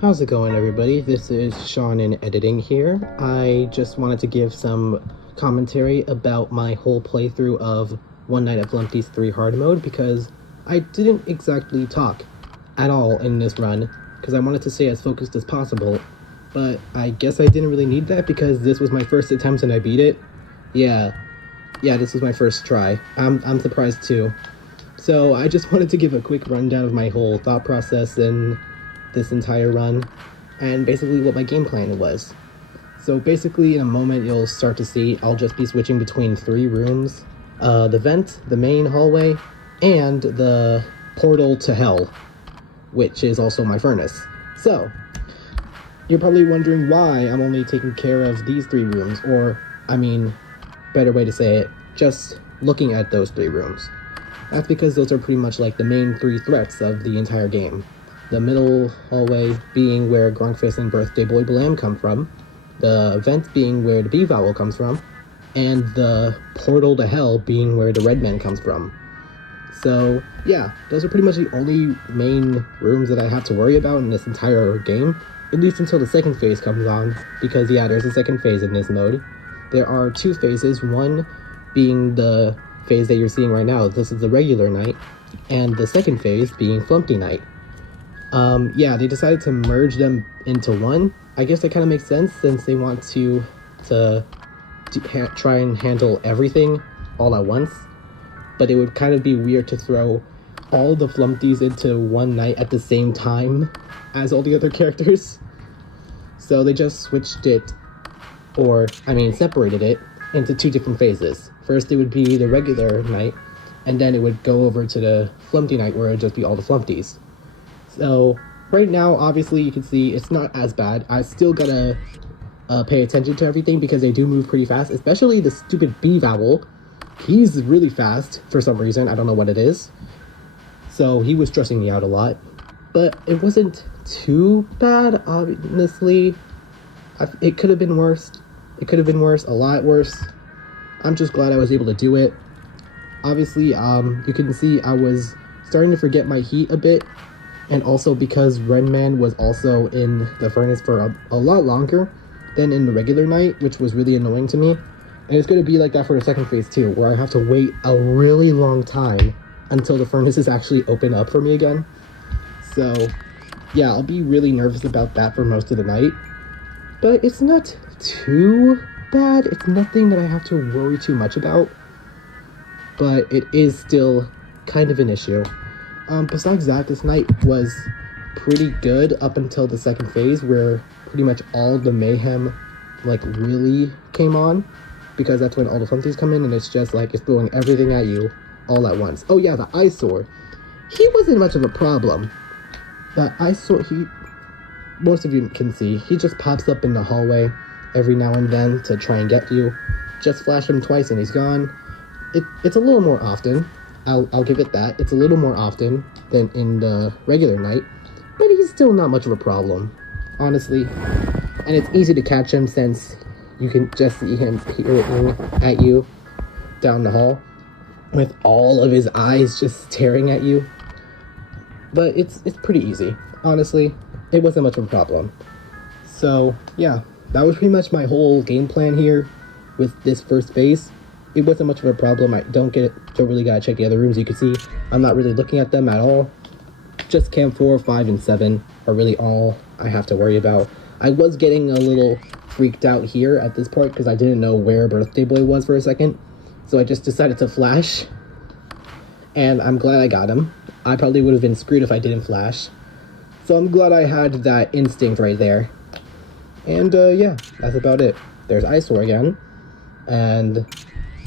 How's it going, everybody? This is Sean in editing here. I just wanted to give some commentary about my whole playthrough of One Night at Flumpty's 3 hard mode because I didn't exactly talk at all in this run because I wanted to stay as focused as possible, but I guess I didn't really need that because this was my first attempt and I beat it. Yeah, this was my first try. I'm surprised too. So I just wanted to give a quick rundown of my whole thought process and this entire run, and basically what my game plan was. So basically, in a moment you'll start to see I'll just be switching between 3 rooms. The vent, the main hallway, and the portal to hell, which is also my furnace. So, you're probably wondering why I'm only taking care of these 3 rooms, or, I mean, better way to say it, just looking at those 3 rooms. That's because those are pretty much like the main 3 threats of the entire game. The middle hallway being where Grunkfist and Birthday Boy Blam come from, the vent being where the B vowel comes from, and the portal to hell being where the red man comes from. So yeah, those are pretty much the only main rooms that I have to worry about in this entire game, at least until the second phase comes on, because yeah, there's a second phase in this mode. There are 2 phases, one being the phase that you're seeing right now, this is the regular night, and the second phase being Flumpty night. Yeah, they decided to merge them into one. I guess that kind of makes sense since they want to try and handle everything all at once. But it would kind of be weird to throw all the Flumpties into one night at the same time as all the other characters. So they just switched it, or, I mean, separated it into 2 different phases. First it would be the regular night, and then it would go over to the Flumpty night where it would just be all the Flumpties. So, right now, obviously, you can see it's not as bad. I still gotta pay attention to everything because they do move pretty fast, especially the stupid B vowel. He's really fast for some reason. I don't know what it is. So, he was stressing me out a lot. But it wasn't too bad, honestly. It could have been worse. It could have been worse, a lot worse. I'm just glad I was able to do it. Obviously, you can see I was starting to forget my heat a bit. And also because Redman was also in the furnace for a lot longer than in the regular night, which was really annoying to me. And it's going to be like that for the second phase too, where I have to wait a really long time until the furnaces actually open up for me again. So, yeah, I'll be really nervous about that for most of the night. But it's not too bad. It's nothing that I have to worry too much about. But it is still kind of an issue. Besides that, this night was pretty good up until the second phase where pretty much all the mayhem like really came on, because that's when all the Flumpties come in and it's just like it's throwing everything at you all at once. Oh yeah, the eyesore. He wasn't much of a problem. The eyesore, most of you can see, he just pops up in the hallway every now and then to try and get you. Just flash him twice and he's gone. It's a little more often. I'll give it that. It's a little more often than in the regular night, but he's still not much of a problem, honestly. And it's easy to catch him since you can just see him peering at you down the hall with all of his eyes just staring at you. But it's pretty easy. Honestly, it wasn't much of a problem. So, yeah, that was pretty much my whole game plan here with this first phase. It wasn't much of a problem. I don't really gotta check the other rooms. You can see I'm not really looking at them at all. Just Cam 4, 5, and 7 are really all I have to worry about. I was getting a little freaked out here at this point because I didn't know where Birthday Boy was for a second. So I just decided to flash. And I'm glad I got him. I probably would have been screwed if I didn't flash. So I'm glad I had that instinct right there. And yeah, that's about it. There's Eyesore again. And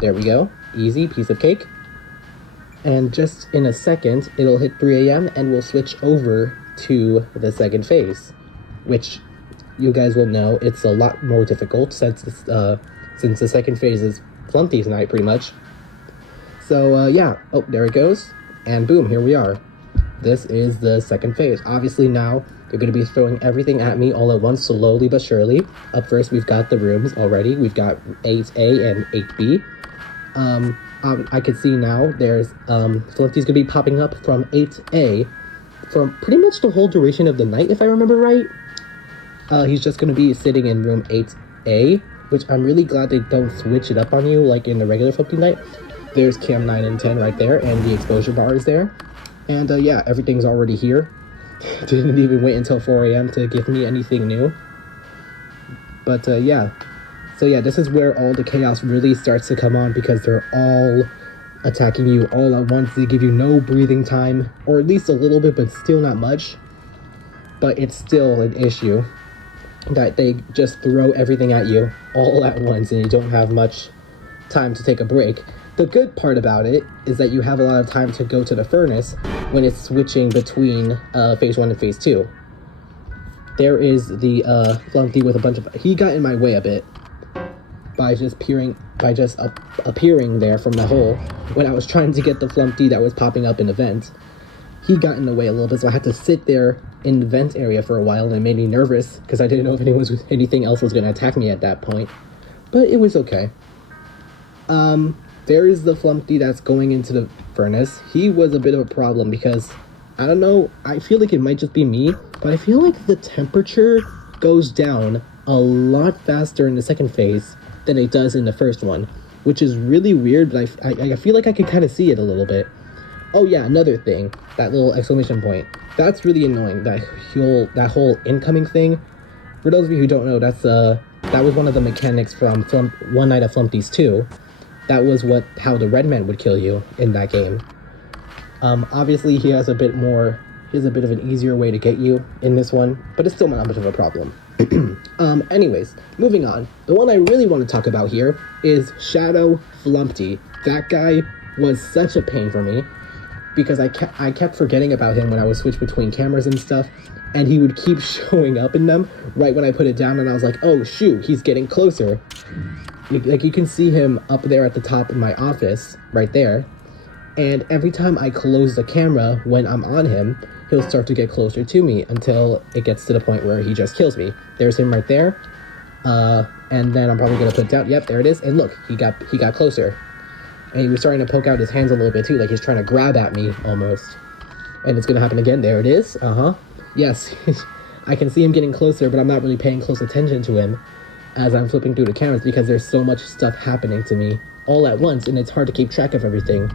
there we go. Easy, piece of cake. And just in a second, it'll hit 3 a.m. and we'll switch over to the second phase, which you guys will know it's a lot more difficult since the second phase is Flumpty's night, pretty much. So, yeah. Oh, there it goes. And boom, here we are. This is the second phase. Obviously now, they're going to be throwing everything at me all at once, slowly but surely. Up first, we've got the rooms already. We've got 8A and 8B. I could see now there's Flumpty's gonna be popping up from 8A for pretty much the whole duration of the night, if I remember right. He's just gonna be sitting in room 8A, which I'm really glad they don't switch it up on you like in the regular Flumpty night. There's cam 9 and 10 right there, and the exposure bar is there. And yeah, everything's already here. Didn't even wait until 4 a.m. to give me anything new. But yeah. So yeah, this is where all the chaos really starts to come on because they're all attacking you all at once. They give you no breathing time, or at least a little bit, but still not much. But it's still an issue that they just throw everything at you all at once and you don't have much time to take a break. The good part about it is that you have a lot of time to go to the furnace when it's switching between phase 1 and phase 2. There is the Flumpty with a bunch of... He got in my way a bit by just appearing there from the hole when I was trying to get the Flumpty that was popping up in the vent. He got in the way a little bit, so I had to sit there in the vent area for a while, and it made me nervous because I didn't know if anything else was going to attack me at that point. But it was okay. There is the Flumpty that's going into the furnace. He was a bit of a problem because, I don't know, I feel like it might just be me, but I feel like the temperature goes down a lot faster in the second phase than it does in the first one, which is really weird, but I feel like I can kind of see it a little bit. Oh yeah, another thing, that little exclamation point. That's really annoying, that whole incoming thing. For those of you who don't know, that was one of the mechanics from One Night at Flumpty's 2. That was how the Red Man would kill you in that game. Obviously he has a bit of an easier way to get you in this one, but it's still not much of a problem. Anyways, moving on. The one I really want to talk about here is Shadow Flumpty. That guy was such a pain for me because I kept forgetting about him when I would switch between cameras and stuff, and he would keep showing up in them right when I put it down, and I was like, oh shoot, he's getting closer. Like, you can see him up there at the top of my office, right there, and every time I close the camera when I'm on him, he'll start to get closer to me until it gets to the point where he just kills me. There's him right there, and then I'm probably gonna put it down. Yep, there it is, and look, he got closer. And he was starting to poke out his hands a little bit too, like he's trying to grab at me, almost. And it's gonna happen again. There it is. Yes. I can see him getting closer, but I'm not really paying close attention to him as I'm flipping through the cameras because there's so much stuff happening to me all at once, and it's hard to keep track of everything.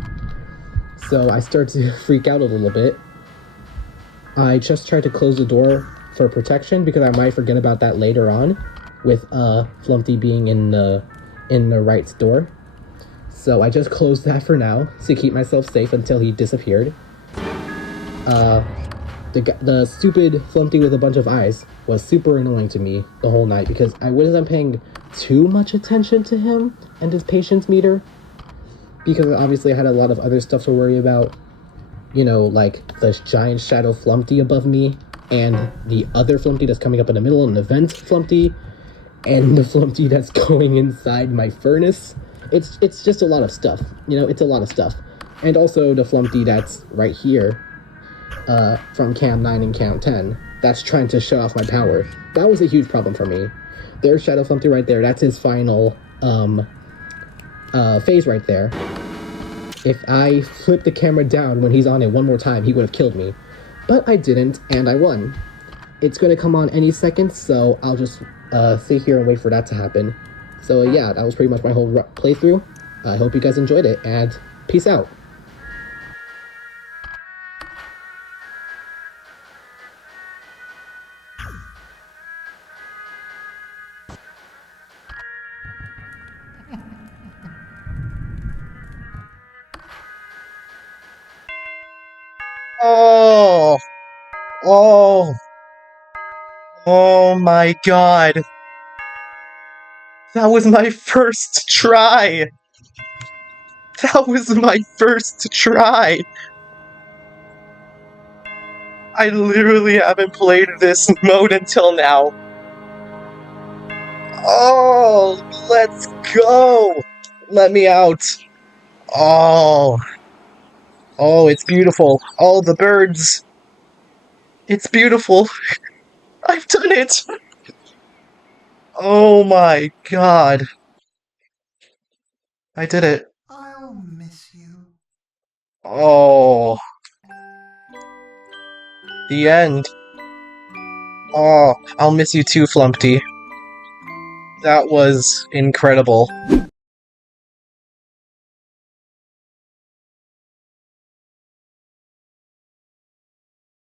So I start to freak out a little bit. I just tried to close the door for protection because I might forget about that later on with Flumpty being in the right door. So I just closed that for now to keep myself safe until he disappeared. The stupid Flumpty with a bunch of eyes was super annoying to me the whole night because I wasn't paying too much attention to him and his patience meter because obviously I had a lot of other stuff to worry about. You know, like the giant shadow Flumpty above me and the other Flumpty that's coming up in the middle, and the vent Flumpty, and the Flumpty that's going inside my furnace. It's just a lot of stuff, you know, it's a lot of stuff. And also the Flumpty that's right here, from Cam 9 and Cam 10, that's trying to shut off my power. That was a huge problem for me. There's Shadow Flumpty right there, that's his final, phase right there. If I flipped the camera down when he's on it one more time, he would have killed me. But I didn't, and I won. It's going to come on any second, so I'll just sit here and wait for that to happen. So yeah, that was pretty much my whole playthrough. I hope you guys enjoyed it, and peace out. Oh, oh, oh my god. That was my first try. That was my first try. I literally haven't played this mode until now. Oh, let's go. Let me out. Oh, oh, it's beautiful. All the birds. It's beautiful. I've done it. Oh my god. I did it. I'll miss you. Oh. The end. Oh, I'll miss you too, Flumpty. That was incredible.